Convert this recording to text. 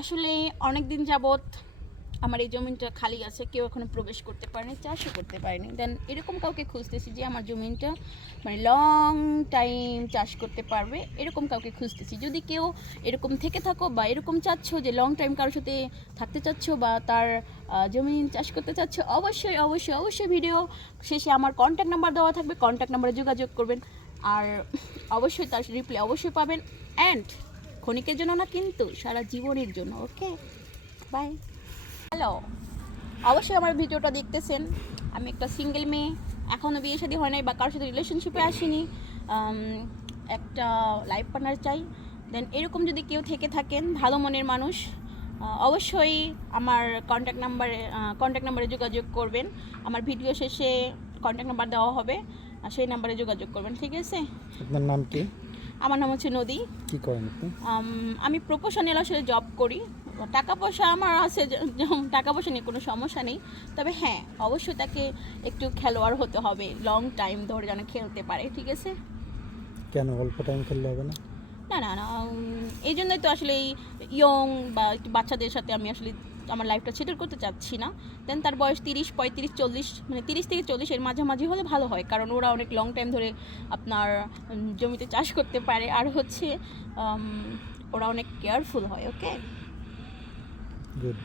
আসলে অনেক দিন যাবৎ আমার এই জমিটা খালি আছে, কেউ এখনো প্রবেশ করতে পারেনি, চাষও করতে পারেনি। দেন এরকম কাউকে খুঁজতেছি যে আমার জমিটা মানে লং টাইম চাষ করতে পারবে, এরকম কাউকে খুঁজতেছি। যদি কেউ এরকম থেকে থাকো বা এরকম চাচ্ছ যে লং টাইম কারোর সাথে থাকতে চাচ্ছ বা তার জমি চাষ করতে চাচ্ছ, অবশ্যই অবশ্যই অবশ্যই ভিডিও শেষে আমার কন্ট্যাক্ট নাম্বার দেওয়া থাকবে, কন্ট্যাক্ট নাম্বারে যোগাযোগ করবেন। আর অবশ্যই তার রিপ্লাই অবশ্যই পাবেন। অ্যান্ড ক্ষণিকের জন্য না, কিন্তু সারা জীবনের জন্য। ওকে, বাই। হ্যালো, অবশ্যই আমার ভিডিওটা দেখতেছেন। আমি একটা সিঙ্গেল মেয়ে, এখনও বিয়ে শাদী হয় নাই বা কারোর সাথে রিলেশনশিপে আসিনি। একটা লাইফ পার্টনার চাই। দেন এরকম যদি কেউ থেকে থাকেন, ভালো মনের মানুষ, অবশ্যই আমার কন্ট্যাক্ট নাম্বারে যোগাযোগ করবেন। আমার ভিডিও শেষে কন্ট্যাক্ট নাম্বার দেওয়া হবে, সেই নাম্বারে যোগাযোগ করবেন, ঠিক আছে? আপনার নাম কি? আমার নাম হচ্ছে নদী। কি করেন আপনি? আমি প্রফেশনাল আসলে জব করি। টাকা পয়সা আমার আছে, টাকা পয়সা নিয়ে কোনো সমস্যা নেই। তবে হ্যাঁ, অবশ্যই তাকে একটু খেলোয়াড় হতে হবে, লং টাইম ধরে যেন খেলতে পারে, ঠিক আছে? কেন অল্প টাইম খেললে হবে না? না না না, এই জন্যই তো আসলে এই ইয়ং বা একটু বাচ্চাদের সাথে আমি আসলে আমার লাইফটা সেটেল করতে চাচ্ছি না। দেন তার বয়স 30, 35, 40, মানে 30 থেকে 40 এর মাঝামাঝি হলে ভালো হয়, কারণ ওরা অনেক লং টাইম ধরে আপনার জমিতে চাষ করতে পারে। আর হচ্ছে ওরা অনেক কেয়ারফুল হয়। ওকে, গুড।